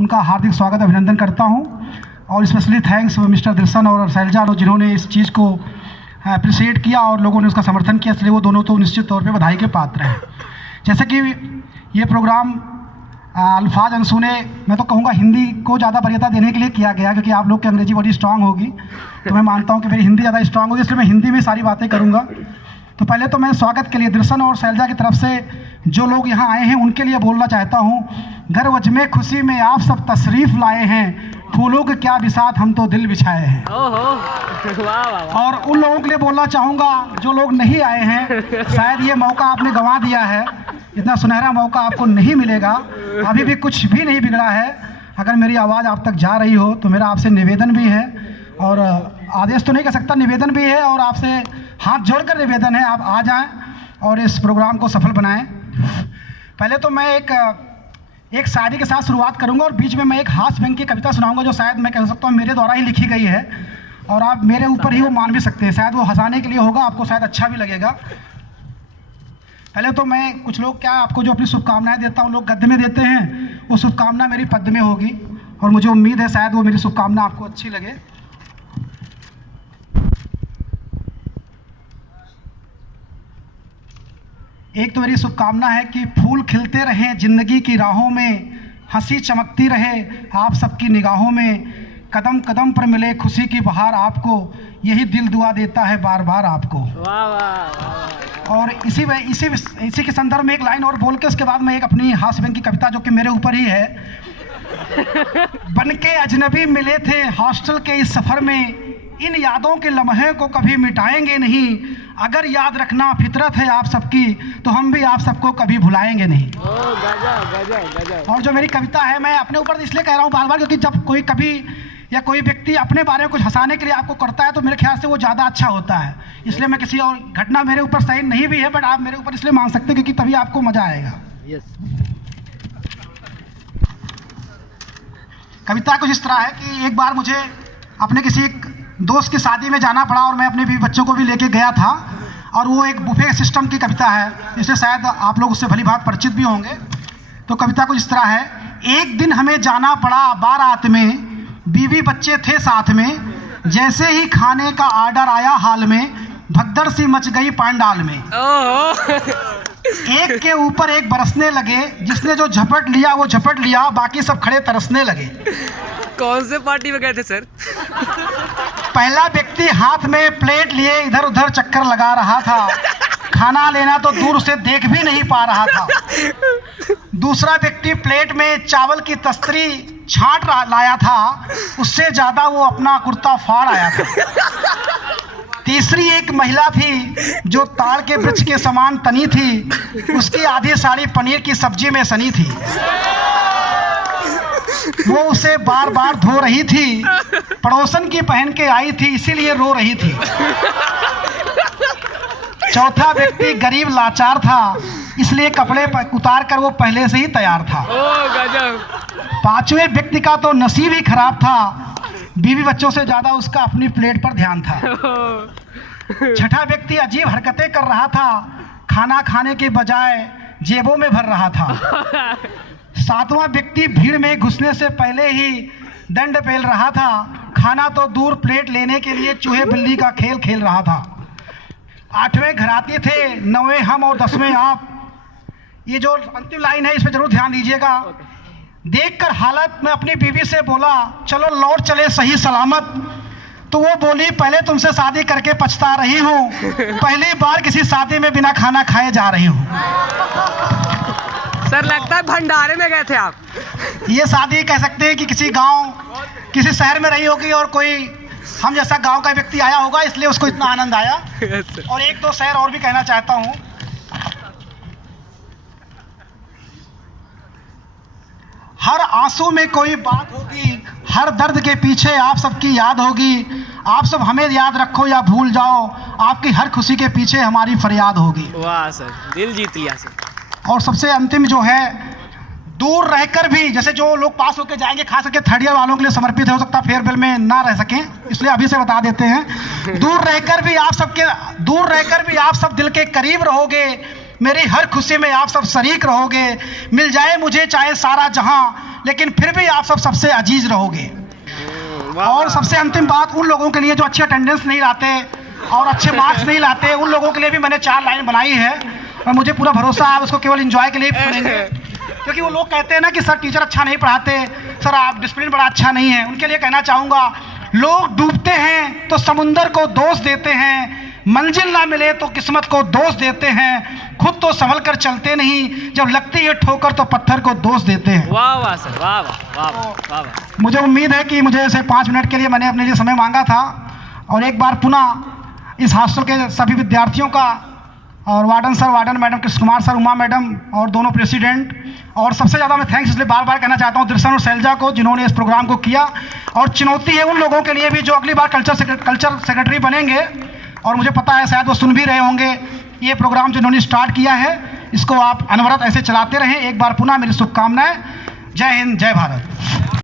उनका हार्दिक स्वागत अभिनंदन करता हूं और स्पेशली थैंक्स मिस्टर दिलशन और शैलजा जिन्होंने इस चीज़ को अप्रिशिएट किया और लोगों ने उसका समर्थन किया, इसलिए वो दोनों तो निश्चित तौर पे बधाई के पात्र हैं। जैसे कि ये प्रोग्राम अल्फाज अनसुने, मैं तो कहूँगा हिंदी को ज़्यादा वरीयता देने के लिए किया गया, क्योंकि आप लोग की अंग्रेजी बड़ी स्ट्रांग होगी, तो मैं मानता हूँ कि मेरी हिंदी ज़्यादा स्ट्रांग होगी, इसलिए मैं हिंदी में सारी बातें करूँगा। तो पहले तो मैं स्वागत के लिए दिलशन और शैलजा की तरफ से जो लोग यहाँ आए हैं उनके लिए बोलना चाहता हूँ, गर्वज में खुशी में आप सब तशरीफ़ लाए हैं, फूलों के क्या बिसात हम तो दिल बिछाए हैं। और उन लोगों के लिए बोलना चाहूँगा जो लोग नहीं आए हैं, शायद ये मौका आपने गंवा दिया है, इतना सुनहरा मौका आपको नहीं मिलेगा। अभी भी कुछ भी नहीं बिगड़ा है। अगर मेरी आवाज़ आप तक जा रही हो तो मेरा आपसे निवेदन भी है, और आदेश तो नहीं कर सकता, निवेदन भी है, और आपसे हाथ जोड़कर निवेदन है, आप आ जाएं और इस प्रोग्राम को सफल बनाएं। पहले तो मैं एक शायरी के साथ शुरुआत करूंगा और बीच में मैं एक हास्य व्यंग की कविता सुनाऊंगा जो शायद मैं कह सकता हूँ मेरे द्वारा ही लिखी गई है, और आप मेरे ऊपर ही वो मान भी सकते हैं, शायद वो हंसाने के लिए होगा, आपको शायद अच्छा भी लगेगा। पहले तो मैं कुछ लोग क्या आपको जो अपनी शुभकामनाएं देता हूँ, लोग गद्य में देते हैं, वो शुभकामना मेरी पद्य में होगी, और मुझे उम्मीद है शायद वो मेरी शुभकामना आपको अच्छी लगे। एक तो मेरी शुभकामना है कि फूल खिलते रहें जिंदगी की राहों में, हंसी चमकती रहे आप सबकी निगाहों में, कदम कदम पर मिले खुशी की बहार आपको, यही दिल दुआ देता है बार बार आपको। वाह वाह। और इसी के संदर्भ में एक लाइन और बोल के उसके बाद मैं एक अपनी हास्य व्यंग की कविता जो कि मेरे ऊपर ही है। बनके अजनबी मिले थे हॉस्टल के इस सफ़र में, इन यादों के लम्हे को कभी मिटाएंगे नहीं, अगर याद रखना फितरत है आप सबकी तो हम भी आप सबको कभी भुलाएंगे नहीं। और जो मेरी कविता है मैं अपने ऊपर इसलिए कह रहा हूँ बार बार, क्योंकि जब कोई कभी या कोई व्यक्ति अपने बारे में कुछ हंसाने के लिए आपको करता है तो मेरे ख्याल से वो ज़्यादा अच्छा होता है। इसलिए मैं किसी और घटना मेरे ऊपर सही नहीं भी है, बट आप मेरे ऊपर इसलिए मान सकते हैं क्योंकि तभी आपको मज़ा आएगा। कविता कुछ इस तरह है कि एक बार मुझे अपने किसी दोस्त की शादी में जाना पड़ा और मैं अपने भी बच्चों को भी लेके गया था, और वो एक बुफे सिस्टम की कविता है, इससे शायद आप लोग उससे भली भांति परिचित भी होंगे। तो कविता कुछ इस तरह है। एक दिन हमें जाना पड़ा बारात में, बीवी बच्चे थे साथ में, जैसे ही खाने का ऑर्डर आया हाल में, भगदड़ सी मच गई पांडाल में। एक के ऊपर एक बरसने लगे, जिसने जो झपट लिया वो झपट लिया, बाकी सब खड़े तरसने लगे। कौन से पार्टी में गए थे सर? पहला व्यक्ति हाथ में प्लेट लिए इधर उधर चक्कर लगा रहा था, खाना लेना तो दूर से देख भी नहीं पा रहा था। दूसरा व्यक्ति प्लेट में चावल की तस्तरी छांट लाया था, उससे ज्यादा वो अपना कुर्ता फाड़ आया था। तीसरी एक महिला थी जो ताड़ के वृक्ष के समान तनी थी, उसकी आधी साड़ी पनीर की सब्जी में सनी थी, वो उसे बार बार धो रही थी, पड़ोसन की पहन के आई थी इसीलिए रो रही थी। चौथा व्यक्ति गरीब लाचार था, इसलिए कपड़े उतार कर वो पहले से ही तैयार था। पांचवें व्यक्ति का तो नसीब ही खराब था, बीवी बच्चों से ज्यादा उसका अपनी प्लेट पर ध्यान था। छठा व्यक्ति अजीब हरकतें कर रहा था, खाना खाने के बजाय जेबों में भर रहा था। सातवां व्यक्ति भीड़ में घुसने से पहले ही दंड पेल रहा था, खाना तो दूर प्लेट लेने के लिए चूहे बिल्ली का खेल खेल रहा था। आठवें घराती थे, नौवें हम और 10वें आप। ये जो अंतिम लाइन है इस पर जरूर ध्यान दीजिएगा। देखकर हालत में अपनी बीवी से बोला, चलो लौट चले सही सलामत। तो वो बोली, पहले तुमसे शादी करके पछता रही हूँ, पहली बार किसी शादी में बिना खाना खाए जा रही हूँ। सर लगता है भंडारे में गए थे आप। ये शादी कह सकते हैं कि किसी गांव किसी शहर में रही होगी और कोई हम जैसा गांव का व्यक्ति आया होगा, इसलिए उसको इतना आनंद आया। और एक दो शहर और भी कहना चाहता हूँ। हर आंसू में कोई बात होगी, हर दर्द के पीछे आप सबकी याद होगी, आप सब हमें याद रखो या भूल जाओ, आपकी हर खुशी के पीछे हमारी फरियाद होगी। वाह सर, दिल जीत लिया सर। और सबसे अंतिम जो है, दूर रहकर भी, जैसे जो लोग पास होकर जाएंगे खास करके थर्ड ईयर वालों के लिए समर्पित है, हो सकता है फेयरवेल में ना रह सकें, इसलिए अभी से बता देते हैं। दूर रहकर भी आप सब दिल के करीब रहोगे, मेरी हर खुशी में आप सब शरीक रहोगे। मिल जाए मुझे चाहे सारा जहां, लेकिन फिर भी आप सब सबसे अजीज रहोगे। और सबसे अंतिम बात, उन लोगों के लिए जो अच्छी अटेंडेंस नहीं लाते और अच्छे मार्क्स नहीं लाते, उन लोगों के लिए भी मैंने 4 लाइन बनाई है और मुझे पूरा भरोसा है आप उसको केवल एंजॉय के लिए सुनेंगे। क्योंकि वो लोग कहते हैं ना कि सर टीचर अच्छा नहीं पढ़ाते, सर आप डिसिप्लिन बड़ा अच्छा नहीं है। उनके लिए कहना चाहूँगा, लोग डूबते हैं तो समुंदर को दोष देते हैं, मंजिल ना मिले तो किस्मत को दोष देते हैं, खुद तो संभल कर चलते नहीं, जब लगती है ठोकर तो पत्थर को दोष देते हैं। वाह वाह सर, वाह वाह वाह वाह वाह। मुझे उम्मीद है कि मुझे ऐसे 5 मिनट के लिए मैंने अपने लिए समय मांगा था और एक बार पुनः इस हॉस्टल के सभी विद्यार्थियों का और warden sir, warden madam, Krishna Kumar sir, Uma madam और दोनों प्रेसिडेंट, और सबसे ज़्यादा मैं थैंक्स इसलिए बार बार कहना चाहता हूँ दर्शन और शैलजा को, जिन्होंने इस प्रोग्राम को किया। और चुनौती है उन लोगों के लिए भी जो अगली बार कल्चर सेक्रेटरी बनेंगे, और मुझे पता है शायद वो सुन भी रहे होंगे ये प्रोग्राम जिन्होंने स्टार्ट किया है, इसको आप अनवरत ऐसे चलाते रहें। एक बार पुनः मेरी शुभकामनाएं। जय हिंद, जय भारत।